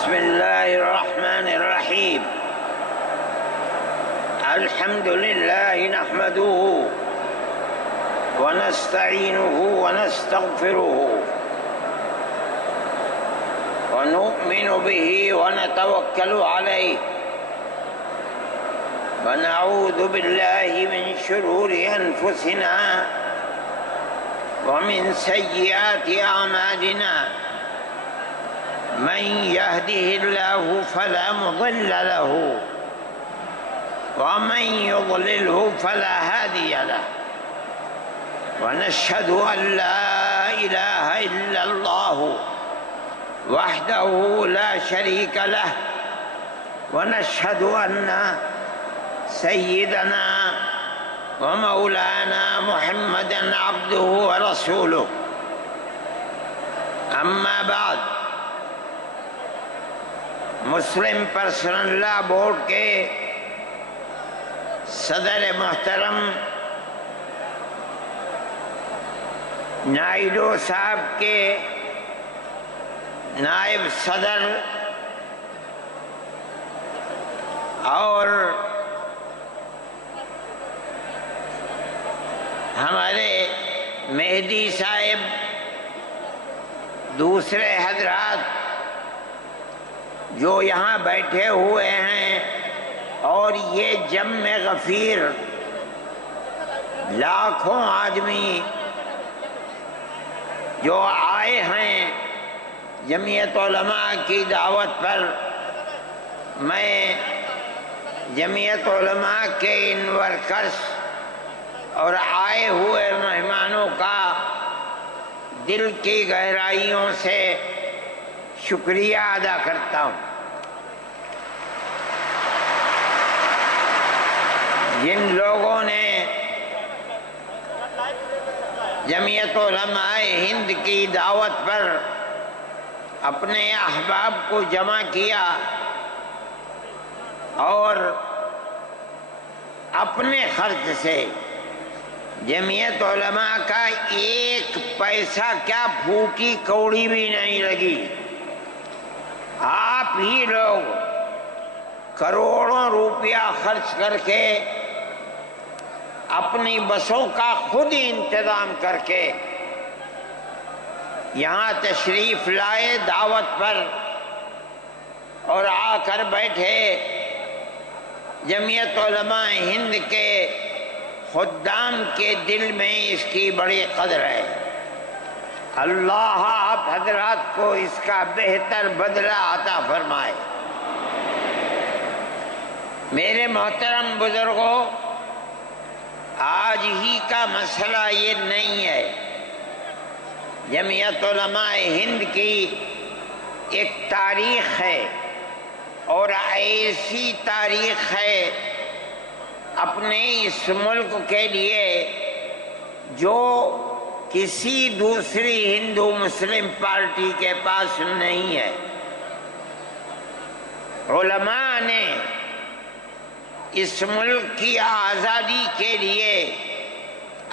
بسم الله الرحمن الرحيم. الحمد لله نحمده ونستعينه ونستغفره ونؤمن به ونتوكل عليه ونعوذ بالله من شرور أنفسنا ومن سيئات أعمالنا. من يهده الله فلا مضل له ومن يضلله فلا هادي له. ونشهد أن لا إله إلا الله وحده لا شريك له. ونشهد أن سيدنا ومولانا محمدا عبده ورسوله. أما بعد، مسلم پرسنل لا بورڈ کے صدر محترم نائیڈو صاحب کے نائب صدر اور ہمارے مہدی صاحب، دوسرے حضرات جو یہاں بیٹھے ہوئے ہیں، اور یہ جمع غفیر لاکھوں آدمی جو آئے ہیں جمعیت علماء کی دعوت پر، میں جمعیت علماء کے ان ورکرز اور آئے ہوئے مہمانوں کا دل کی گہرائیوں سے شکریہ ادا کرتا ہوں. جن لوگوں نے جمعیت علماء ہند کی دعوت پر اپنے احباب کو جمع کیا اور اپنے خرچ سے جمعیت علماء کا ایک پیسہ کیا پھوٹی کوڑی بھی نہیں لگی، آپ ہی لوگ کروڑوں روپیہ خرچ کر کے اپنی بسوں کا خود ہی انتظام کر کے یہاں تشریف لائے دعوت پر، اور آ کر بیٹھے. جمعیت علماء ہند کے خدام کے دل میں اس کی بڑی قدر ہے. اللہ آپ حضرات کو اس کا بہتر بدلہ عطا فرمائے. میرے محترم بزرگوں، آج ہی کا مسئلہ یہ نہیں ہے. جمعیت علماء ہند کی ایک تاریخ ہے، اور ایسی تاریخ ہے اپنے اس ملک کے لیے جو کسی دوسری ہندو مسلم پارٹی کے پاس نہیں ہے. علماء نے اس ملک کی آزادی کے لیے،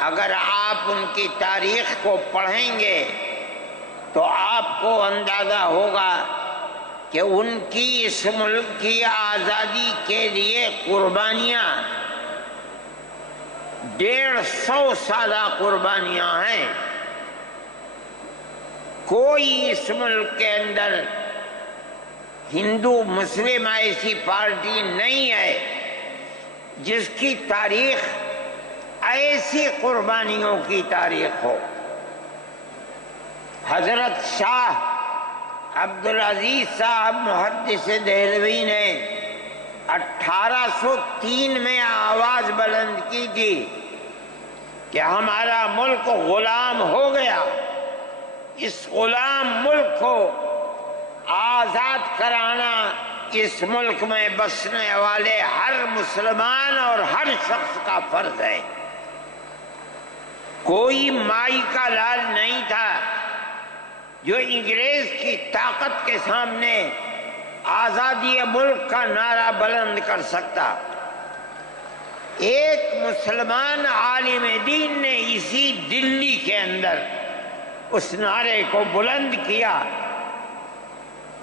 اگر آپ ان کی تاریخ کو پڑھیں گے تو آپ کو اندازہ ہوگا کہ ان کی اس ملک کی آزادی کے لیے قربانیاں 150 سالہ قربانیاں ہیں. کوئی اس ملک کے اندر ہندو مسلم ایسی پارٹی نہیں ہے جس کی تاریخ ایسی قربانیوں کی تاریخ ہو. حضرت شاہ عبدالعزیز صاحب محدث دہلوی نے 1803 میں آواز بلند کی تھی کہ ہمارا ملک غلام ہو گیا، اس غلام ملک کو آزاد کرانا اس ملک میں بسنے والے ہر مسلمان اور ہر شخص کا فرض ہے. کوئی مائی کا لال نہیں تھا جو انگریز کی طاقت کے سامنے آزادی ملک کا نعرہ بلند کر سکتا. ایک مسلمان عالم دین نے اسی دلی کے اندر اس نعرے کو بلند کیا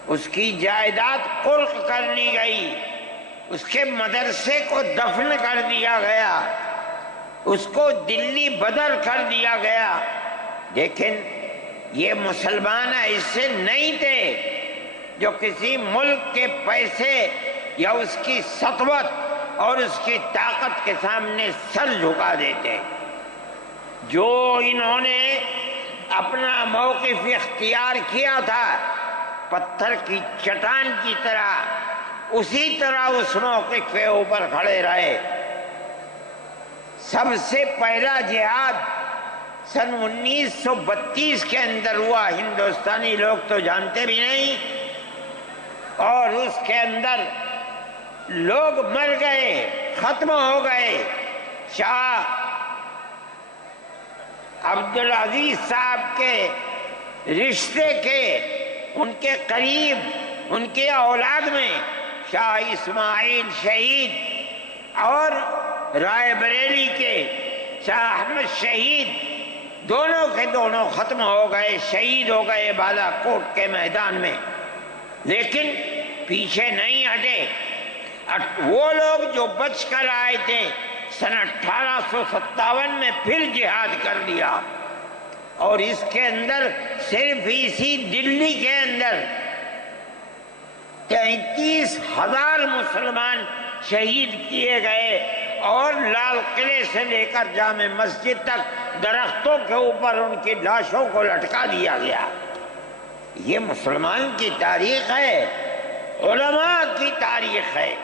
اس کی جائیداد قلق کر لی گئی، اس کے مدرسے کو دفن کر دیا گیا، اس کو دلی بدر کر دیا گیا۔ لیکن یہ مسلمان ایسے نہیں تھے جو کسی ملک کے پیسے یا اس کی سطوت اور اس کی طاقت کے سامنے سر جھکا دیتے۔ جو انہوں نے اپنا موقف اختیار کیا تھا پتھر کی چٹان کی طرح، اسی طرح اس موقف کے اوپر کھڑے رہے۔ سب سے پہلا جہاد سن 1932 کے اندر ہوا، ہندوستانی لوگ تو جانتے بھی نہیں، اور اس کے اندر لوگ مر گئے، ختم ہو گئے۔ شاہ عبدالعزیز صاحب کے رشتے کے، ان کے قریب، ان کی اولاد میں شاہ اسماعیل شہید اور رائے بریلی کے شاہ احمد شہید، دونوں کے دونوں ختم ہو گئے، شہید ہو گئے بالا کوٹ کے میدان میں۔ لیکن پیچھے نہیں ہٹے۔ وہ لوگ جو بچ کر آئے تھے سن 1857 میں پھر جہاد کر لیا، اور اس کے اندر صرف اسی دلی کے اندر 33,000 مسلمان شہید کیے گئے، اور لال قلعے سے لے کر جامع مسجد تک درختوں کے اوپر ان کی لاشوں کو لٹکا دیا گیا۔ یہ مسلمان کی تاریخ ہے، علماء کی تاریخ ہے۔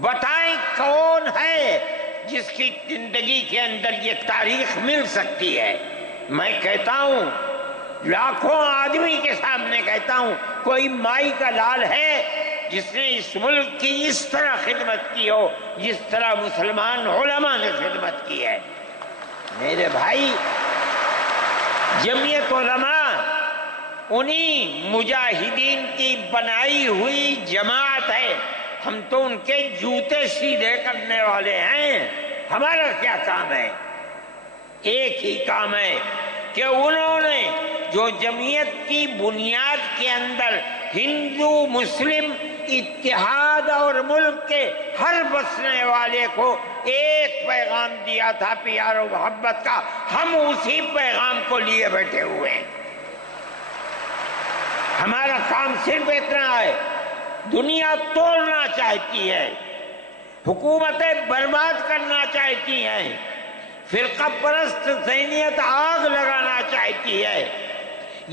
بتائیں کون ہے جس کی زندگی کے اندر یہ تاریخ مل سکتی ہے؟ میں کہتا ہوں، لاکھوں آدمی کے سامنے کہتا ہوں، کوئی مائی کا لال ہے جس نے اس ملک کی اس طرح خدمت کی ہو جس طرح مسلمان علماء نے خدمت کی ہے؟ میرے بھائی، جمعیت علماء انہی مجاہدین کی بنائی ہوئی جماعت ہے۔ ہم تو ان کے جوتے سیدھے کرنے والے ہیں۔ ہمارا کیا کام ہے؟ ایک ہی کام ہے کہ انہوں نے جو جمعیت کی بنیاد کے اندر ہندو مسلم اتحاد اور ملک کے ہر بسنے والے کو ایک پیغام دیا تھا پیار و محبت کا، ہم اسی پیغام کو لیے بیٹھے ہوئے ہیں۔ ہمارا کام صرف اتنا ہے۔ دنیا توڑنا چاہتی ہے، حکومتیں برباد کرنا چاہتی ہیں، فرقہ پرست ذہنیت آگ لگانا چاہتی ہے،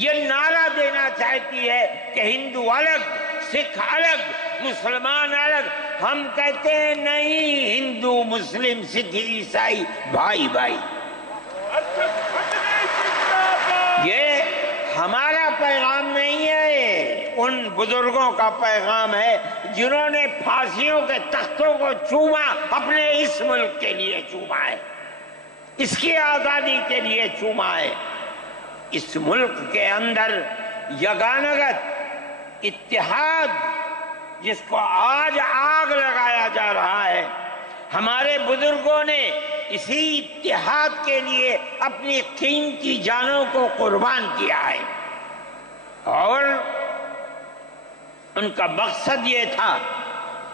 یہ نعرہ دینا چاہتی ہے کہ ہندو الگ، سکھ الگ، مسلمان الگ۔ ہم کہتے ہیں نہیں، ہندو مسلم سکھ عیسائی بھائی بھائی۔ یہ ہمارا پیغام نہیں ہے، ان بزرگوں کا پیغام ہے جنہوں نے پھانسیوں کے تختوں کو چوما، اپنے اس ملک کے لیے چوما ہے، اس کی آزادی کے لیے چوما ہے۔ اس ملک کے اندر یگانگت اتحاد جس کو آج آگ لگایا جا رہا ہے، ہمارے بزرگوں نے اسی اتحاد کے لیے اپنی قیمتی جانوں کو قربان کیا ہے، اور ان کا مقصد یہ تھا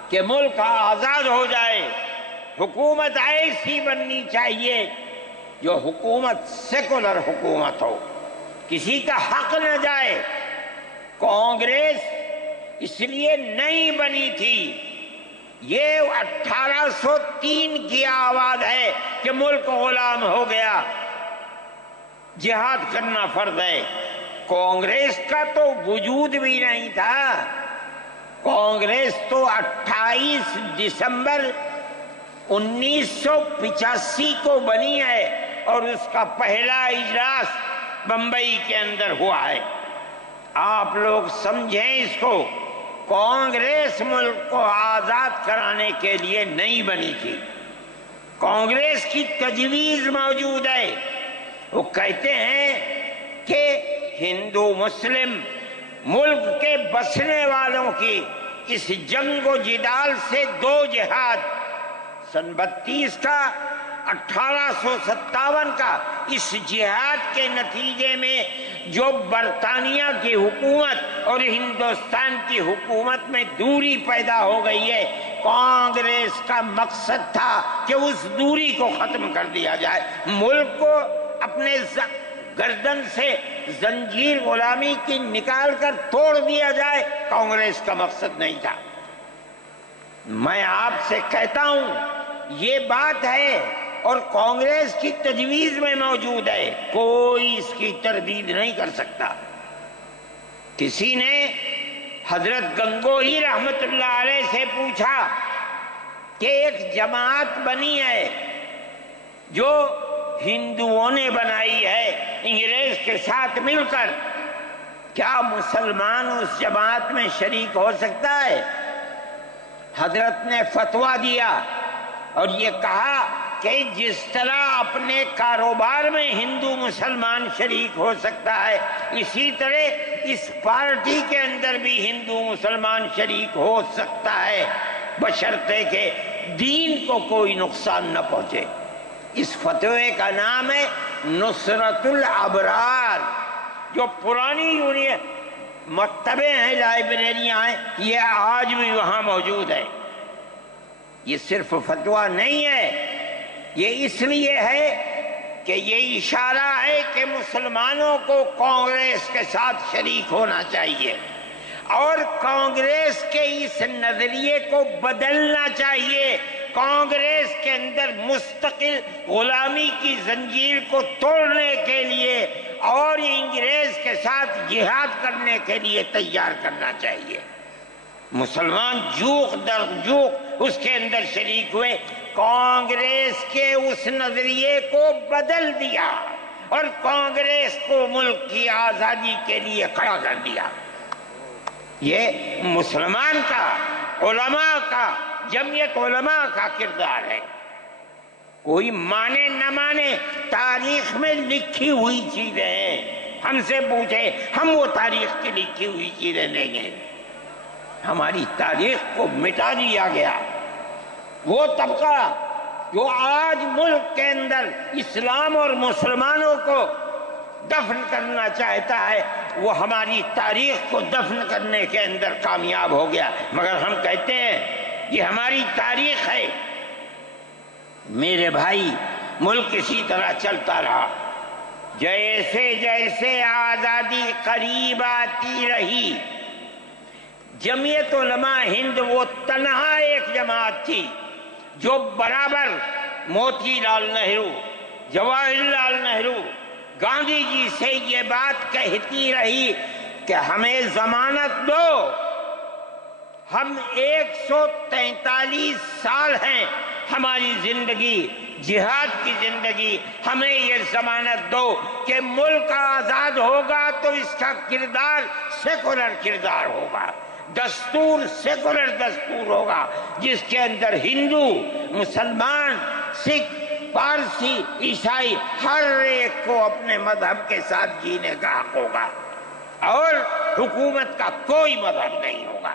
کہ ملک آزاد ہو جائے۔ حکومت ایسی بننی چاہیے جو حکومت سیکولر حکومت ہو، کسی کا حق نہ جائے۔ کانگریس اس لیے نہیں بنی تھی، یہ 1803 کی آواز ہے کہ ملک غلام ہو گیا، جہاد کرنا فرض ہے۔ کانگریس کا تو وجود بھی نہیں تھا۔ کانگریس تو 28 دسمبر 1985 کو بنی ہے، اور اس کا پہلا اجلاس بمبئی کے اندر ہوا ہے۔ آپ لوگ سمجھیں اس کو، کانگریس ملک کو آزاد کرانے کے لیے نہیں بنی تھی۔ کانگریس کی تجویز موجود ہے، وہ کہتے ہیں کہ ہندو مسلم ملک کے بسنے والوں کی اس جنگ و جدال سے دو جہاد، سن 32 کا 1857 کا، اس جہاد کے نتیجے میں جو برطانیہ کی حکومت اور ہندوستان کی حکومت میں دوری پیدا ہو گئی ہے، کانگریس کا مقصد تھا کہ اس دوری کو ختم کر دیا جائے، ملک کو اپنے گردن سے زنجیر غلامی کی نکال کر توڑ دیا جائے۔ کانگریس کا مقصد نہیں تھا۔ میں آپ سے کہتا ہوں یہ بات ہے اور کانگریس کی تجویز میں موجود ہے، کوئی اس کی تردید نہیں کر سکتا۔ کسی نے حضرت گنگوہی رحمت اللہ علیہ سے پوچھا کہ ایک جماعت بنی ہے جو ہندوؤں نے بنائی ہے انگریز کے ساتھ مل کر، کیا مسلمان اس جماعت میں شریک ہو سکتا ہے؟ حضرت نے فتویٰ دیا اور یہ کہا کہ جس طرح اپنے کاروبار میں ہندو مسلمان شریک ہو سکتا ہے، اسی طرح اس پارٹی کے اندر بھی ہندو مسلمان شریک ہو سکتا ہے، بشرطے کہ دین کو کوئی نقصان نہ پہنچے۔ اس فتوے کا نام ہے نصرت الابرار، جو پرانی یونین مکتبیں ہیں، لائبریریاں ہیں، یہ آج بھی وہاں موجود ہے۔ یہ صرف فتویٰ نہیں ہے، یہ اس لیے ہے کہ یہ اشارہ ہے کہ مسلمانوں کو کانگریس کے ساتھ شریک ہونا چاہیے اور کانگریس کے اس نظریے کو بدلنا چاہیے۔ کانگریس کے اندر مستقل غلامی کی زنجیر کو توڑنے کے لیے اور انگریز کے ساتھ جہاد کرنے کے لیے تیار کرنا چاہیے۔ مسلمان جوق در جوق اس کے اندر شریک ہوئے، کانگریس کے اس نظریے کو بدل دیا اور کانگریس کو ملک کی آزادی کے لیے کھڑا کر دیا۔ یہ مسلمان کا، علماء کا، جمعیت علماء کا کردار ہے۔ کوئی مانے نہ مانے، تاریخ میں لکھی ہوئی چیزیں ہیں، ہم سے پوچھے ہم وہ تاریخ کی لکھی ہوئی چیزیں دیں گے۔ ہماری تاریخ کو مٹا دیا گیا۔ وہ طبقہ جو آج ملک کے اندر اسلام اور مسلمانوں کو دفن کرنا چاہتا ہے، وہ ہماری تاریخ کو دفن کرنے کے اندر کامیاب ہو گیا، مگر ہم کہتے ہیں یہ ہماری تاریخ ہے۔ میرے بھائی، ملک اسی طرح چلتا رہا، جیسے جیسے آزادی قریب آتی رہی، جمعیت علماء ہند وہ تنہا ایک جماعت تھی جو برابر موتی لال نہرو، جواہر لال نہرو، گاندھی جی سے یہ بات کہتی رہی کہ ہمیں ضمانت دو، ہم 143 سال ہیں ہماری زندگی، جہاد کی زندگی، ہمیں یہ ضمانت دو کہ ملک آزاد ہوگا تو اس کا کردار سیکولر کردار ہوگا، دستور سیکولر دستور ہوگا، جس کے اندر ہندو، مسلمان، سکھ، پارسی، عیسائی ہر ایک کو اپنے مذہب کے ساتھ جینے کا حق ہوگا اور حکومت کا کوئی مذہب نہیں ہوگا۔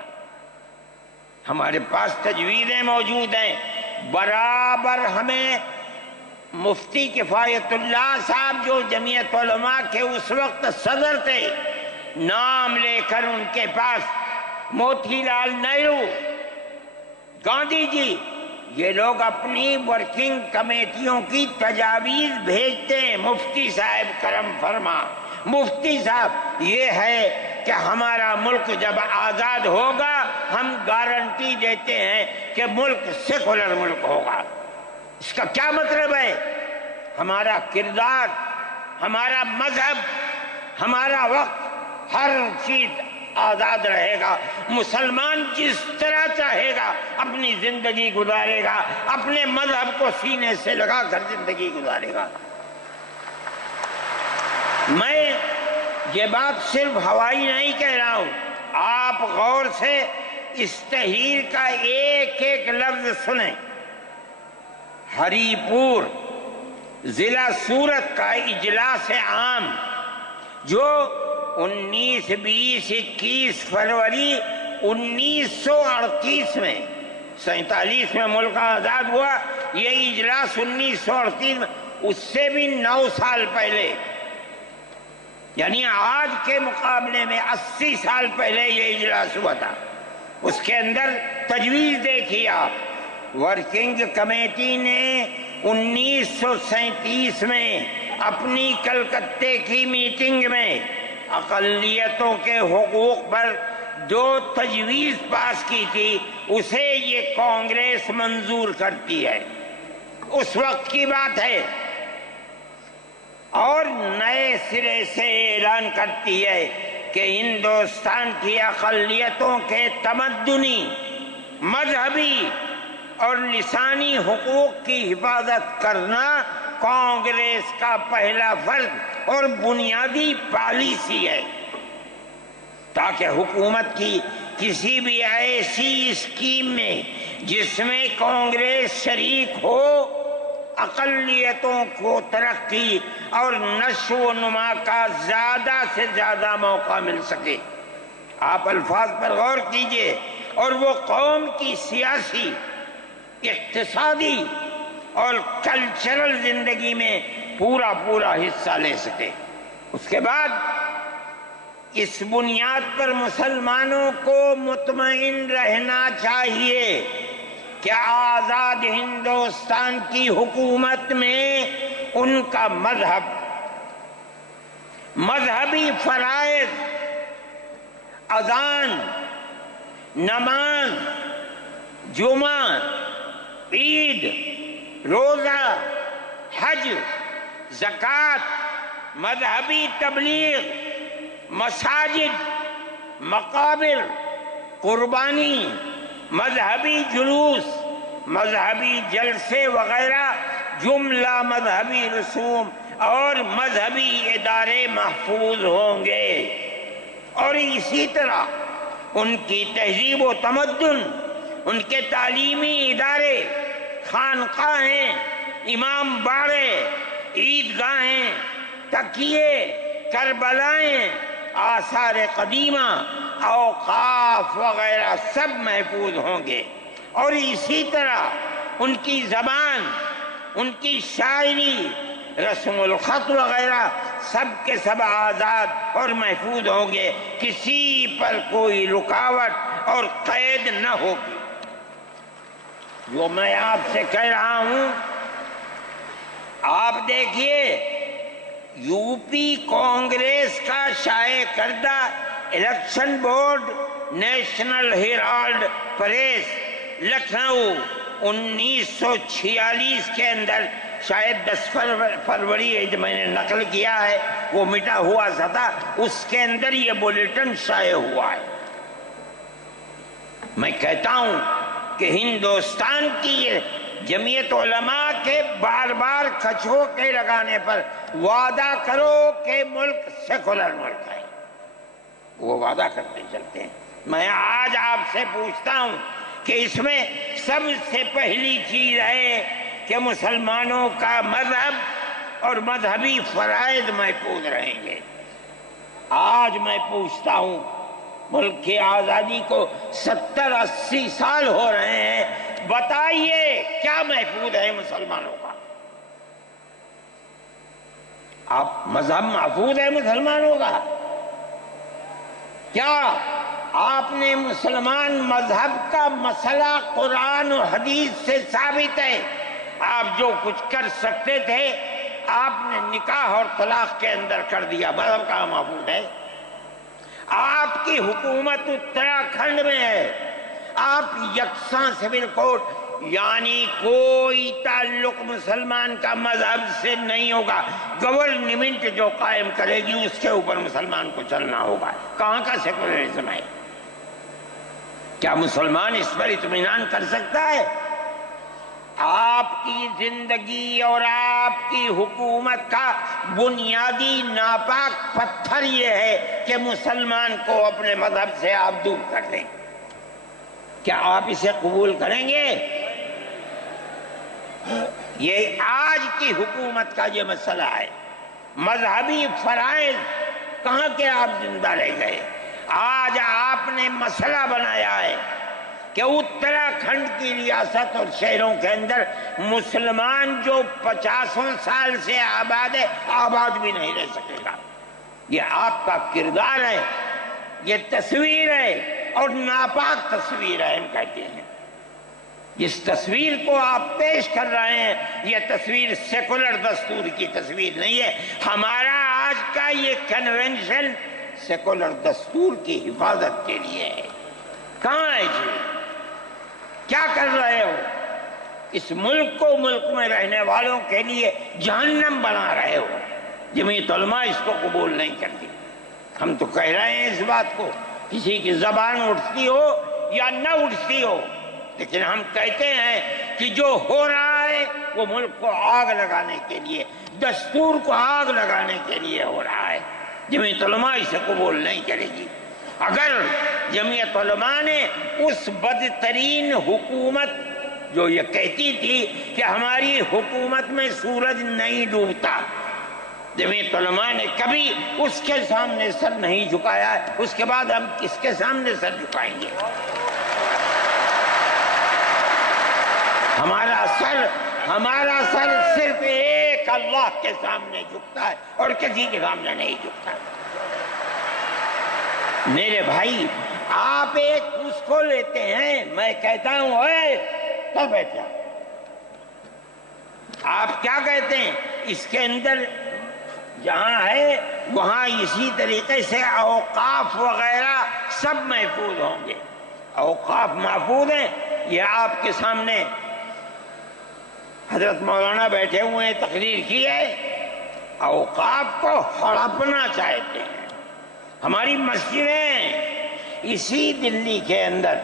ہمارے پاس تجویزیں موجود ہیں، برابر ہمیں مفتی کفایت اللہ صاحب جو جمعیت علماء کے اس وقت صدر تھے، نام لے کر ان کے پاس موتی لال نہرو، گاندھی جی، یہ لوگ اپنی ورکنگ کمیٹیوں کی تجاویز بھیجتے ہیں، مفتی صاحب کرم فرما، مفتی صاحب یہ ہے کہ ہمارا ملک جب آزاد ہوگا ہم گارنٹی دیتے ہیں کہ ملک سیکولر ملک ہوگا۔ اس کا کیا مطلب ہے؟ ہمارا کردار، ہمارا مذہب، ہمارا وقت، ہر چیز آزاد رہے گا، مسلمان جس طرح چاہے گا اپنی زندگی گزارے گا، اپنے مذہب کو سینے سے لگا کر زندگی گزارے گا۔ میں یہ بات صرف ہوائی نہیں کہہ رہا ہوں، آپ غور سے اس تحریر کا ایک ایک لفظ سنیں۔ ہری پور ضلع سورت کا اجلاس عام جو 19، 20، 21 فروری 1938 میں، 47 میں ملک آزاد ہوا، یہ اجلاس 1938 میں، اس سے بھی 9 سال پہلے یعنی آج کے مقابلے میں 80 سال پہلے یہ اجلاس ہوا تھا. اس کے اندر تجویز دیکھیے آپ، ورکنگ کمیٹی نے 1937 میں اپنی کلکتے کی میٹنگ میں اقلیتوں کے حقوق پر جو تجویز پاس کی تھی اسے یہ کانگریس منظور کرتی ہے. اس وقت کی بات ہے، اور نئے سرے سے اعلان کرتی ہے کہ ہندوستان کی اقلیتوں کے تمدنی، مذہبی اور لسانی حقوق کی حفاظت کرنا کانگریس کا پہلا فرض اور بنیادی پالیسی ہے، تاکہ حکومت کی کسی بھی ایسی اسکیم میں جس میں کانگریس شریک ہو اقلیتوں کو ترقی اور نشو و نما کا زیادہ سے زیادہ موقع مل سکے. آپ الفاظ پر غور کیجئے، اور وہ قوم کی سیاسی، اقتصادی اور کلچرل زندگی میں پورا حصہ لے سکے. اس کے بعد اس بنیاد پر مسلمانوں کو مطمئن رہنا چاہیے کہ آزاد ہندوستان کی حکومت میں ان کا مذہبی فرائض، اذان، نماز، جمعہ، عید، روزہ، حج، زکوٰۃ، مذہبی تبلیغ، مساجد، مقابر، قربانی، مذہبی جلوس، مذہبی جلسے وغیرہ جملہ مذہبی رسوم اور مذہبی ادارے محفوظ ہوں گے. اور اسی طرح ان کی تہذیب و تمدن، ان کے تعلیمی ادارے، خانقاہیں، امام باڑے، عیدگاہیں، تکیے، کربلائیں، آثار قدیمہ، اوقاف وغیرہ سب محفوظ ہوں گے. اور اسی طرح ان کی زبان، ان کی شاعری، رسم الخط وغیرہ سب کے سب آزاد اور محفوظ ہوں گے. کسی پر کوئی رکاوٹ اور قید نہ ہوگی. جو میں آپ سے کہہ رہا ہوں، آپ دیکھیے، یو پی کانگریس کا شائع کردہ election board, National Herald press, Lucknow, 1946 کے اندر شاید 10 فروری جو میں نے نقل کیا ہے وہ مٹا ہوا سا تھا، اس کے اندر یہ بلیٹن شائع ہوا ہے. میں کہتا ہوں کہ ہندوستان کی جمعیت علماء کے بار بار کھچوکے لگانے پر وعدہ کرو کہ ملک سیکولر ملک ہے، وہ وعدہ کرتے چلتے ہیں. میں آج آپ سے پوچھتا ہوں کہ اس میں سب سے پہلی چیز ہے کہ مسلمانوں کا مذہب اور مذہبی فرائض محفوظ رہیں گے. آج میں پوچھتا ہوں، ملک کی آزادی کو 70-80 سال ہو رہے ہیں، بتائیے کیا محفوظ ہے مسلمانوں کا؟ آپ مذہب محفوظ ہے مسلمانوں کا؟ کیا آپ نے مسلمان مذہب کا مسئلہ قرآن و حدیث سے ثابت ہے؟ آپ جو کچھ کر سکتے تھے آپ نے نکاح اور طلاق کے اندر کر دیا، مذہب کا محفوظ ہے؟ آپ کی حکومت اتراکھنڈ میں ہے، آپ یکساں سول کوڈ، یعنی کوئی تعلق مسلمان کا مذہب سے نہیں ہوگا. گورنمنٹ جو قائم کرے گی اس کے اوپر مسلمان کو چلنا ہوگا. کہاں کا سیکولرزم ہے؟ کیا مسلمان اس پر اطمینان کر سکتا ہے؟ آپ کی زندگی اور آپ کی حکومت کا بنیادی ناپاک پتھر یہ ہے کہ مسلمان کو اپنے مذہب سے آپ دور کر دیں. کیا آپ اسے قبول کریں گے؟ یہ آج کی حکومت کا یہ مسئلہ ہے. مذہبی فرائض کہاں کے آپ زندہ رہ گئے؟ آج آپ نے مسئلہ بنایا ہے کہ اتراکھنڈ کی ریاست اور شہروں کے اندر مسلمان جو 50 سال سے آباد ہے، آباد بھی نہیں رہ سکے گا. یہ آپ کا کردار ہے، یہ تصویر ہے اور ناپاک تصویر ہے ہم کہتے ہیں۔ جس تصویر کو آپ پیش کر رہے ہیں یہ تصویر سیکولر دستور کی تصویر نہیں ہے۔ ہمارا آج کا یہ کنونشن سیکولر دستور کی حفاظت کے لیے ہے۔ کہاں ہے جی؟ کیا کر رہے ہو؟ اس ملک کو، ملک میں رہنے والوں کے لیے جہنم بنا رہے ہو۔ جمعیت علماء اس کو قبول نہیں کرتی۔ ہم تو کہہ رہے ہیں اس بات کو، کسی کی زبان اٹھتی ہو یا نہ اٹھتی ہو، لیکن ہم کہتے ہیں کہ جو ہو رہا ہے وہ ملک کو آگ لگانے کے لیے، دستور کو آگ لگانے کے لیے ہو رہا ہے۔ جمعیت علماء اسے قبول نہیں کرے گی۔ اگر جمعیت علماء نے اس بدترین حکومت جو یہ کہتی تھی کہ ہماری حکومت میں سورج نہیں ڈوبتا، جمعیت علماء نے کبھی اس کے سامنے سر نہیں جھکایا ہے، اس کے بعد ہم کس کے سامنے سر جھکائیں گے؟ ہمارا سر صرف ایک اللہ کے سامنے جھکتا ہے اور کسی کے سامنے نہیں جھکتا۔ میرے بھائی، آپ ایک اس کو لیتے ہیں، میں کہتا ہوں اے تب بیٹھا، آپ کیا کہتے ہیں؟ اس کے اندر جہاں ہے وہاں اسی طریقے سے اوقاف وغیرہ سب محفوظ ہوں گے۔ اوقاف محفوظ ہیں، یہ آپ کے سامنے حضرت مولانا بیٹھے ہوئے ہیں، تقریر کی ہے۔ اوقاف کو ہڑپنا چاہتے ہیں۔ ہماری مسجدیں اسی دلی کے اندر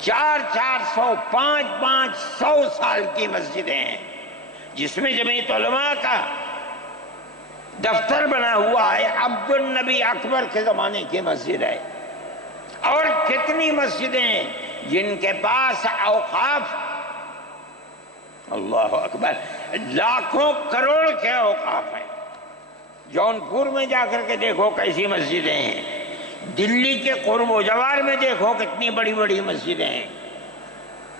400 500 سال کی مسجدیں ہیں، جس میں جمعیت علماء کا دفتر بنا ہوا ہے، عبد النبی اکبر کے زمانے کی مسجد ہے۔ اور کتنی مسجدیں جن کے پاس اوقاف، اللہ اکبر، لاکھوں کروڑ کے اوقاف ہیں۔ جونپور میں جا کر کے دیکھو کیسی مسجدیں ہیں، دلی کے قرب و جوار میں دیکھو کتنی بڑی بڑی مسجدیں ہیں۔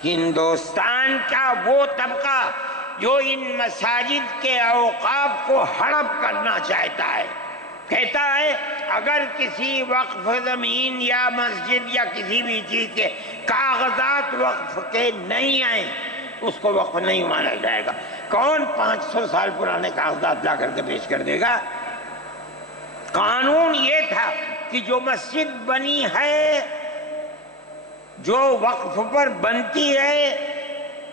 ہندوستان کا وہ طبقہ جو ان مساجد کے اوقاف کو ہڑپ کرنا چاہتا ہے، کہتا ہے اگر کسی وقف زمین یا مسجد یا کسی بھی چیز کے کاغذات وقف کے نہیں آئیں اس کو وقف نہیں مانا جائے گا۔ کون 500 سال پرانے کاغذات لا کر کے پیش کر دے گا؟ قانون یہ تھا کہ جو مسجد بنی ہے، جو وقف پر بنتی ہے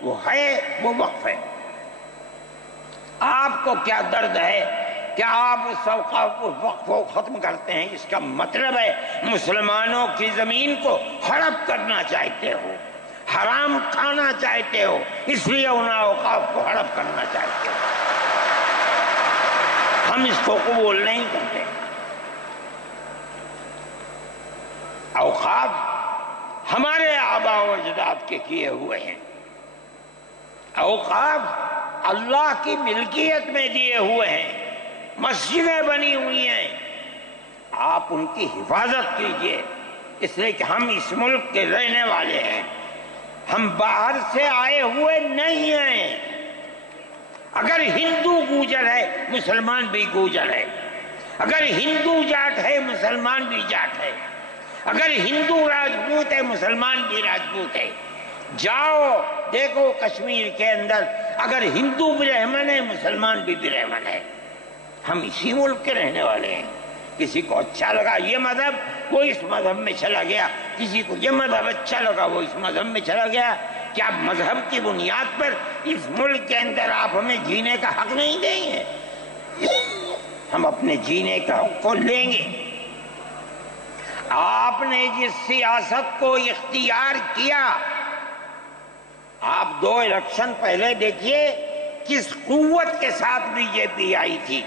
وہ وقف ہے۔ آپ کو کیا درد ہے کہ آپ اس وقف کو ختم کرتے ہیں؟ اس کا مطلب ہے مسلمانوں کی زمین کو ہڑپ کرنا چاہتے ہو، حرام کھانا چاہتے ہو، اس لیے ان اوقاف کو ہڑپ کرنا چاہتے ہو۔ ہم اس کو قبول نہیں کرتے۔ اوقاف ہمارے آباء و اجداد کے کیے ہوئے ہیں، اوقاف اللہ کی ملکیت میں دیے ہوئے ہیں، مسجدیں بنی ہوئی ہیں، آپ ان کی حفاظت کیجئے، اس لیے کہ ہم اس ملک کے رہنے والے ہیں، ہم باہر سے آئے ہوئے نہیں ہیں۔ اگر ہندو گوجر ہے مسلمان بھی گوجر ہے، اگر ہندو جاٹ ہے مسلمان بھی جاٹ ہے، اگر ہندو راجپوت ہے مسلمان بھی راجپوت ہے۔ جاؤ دیکھو کشمیر کے اندر، اگر ہندو برہمن ہے مسلمان بھی برہمن ہے۔ ہم اسی ملک کے رہنے والے ہیں۔ کسی کو اچھا لگا یہ مذہب وہ اس مذہب میں چلا گیا، کسی کو یہ مذہب اچھا لگا وہ اس مذہب میں چلا گیا۔ کیا مذہب کی بنیاد پر اس ملک کے اندر آپ ہمیں جینے کا حق نہیں دیں گے؟ ہم اپنے جینے کا حق کو لیں گے۔ آپ نے جس سیاست کو اختیار کیا، آپ 2 الیکشن پہلے دیکھیے کس قوت کے ساتھ بی جے پی آئی تھی۔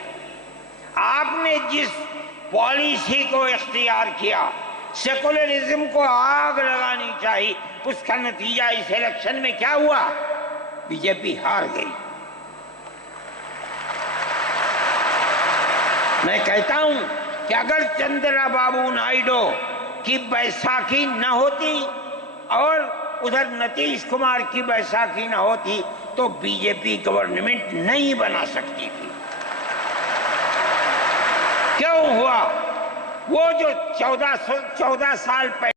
آپ نے جس پالیسی کو اختیار کیا، سیکولرزم کو آگ لگانی چاہیے، اس کا نتیجہ اس الیکشن میں کیا ہوا؟ بی جے پی ہار گئی۔ میں کہتا ہوں کہ اگر چندرا بابو نائیڈو کی بیساکھی نہ ہوتی اور ادھر نتیش کمار کی بیساکھی نہ ہوتی تو بی جے پی گورنمنٹ نہیں بنا سکتی تھی۔ کیوں ہوا؟ وہ جو 14 سال پہلے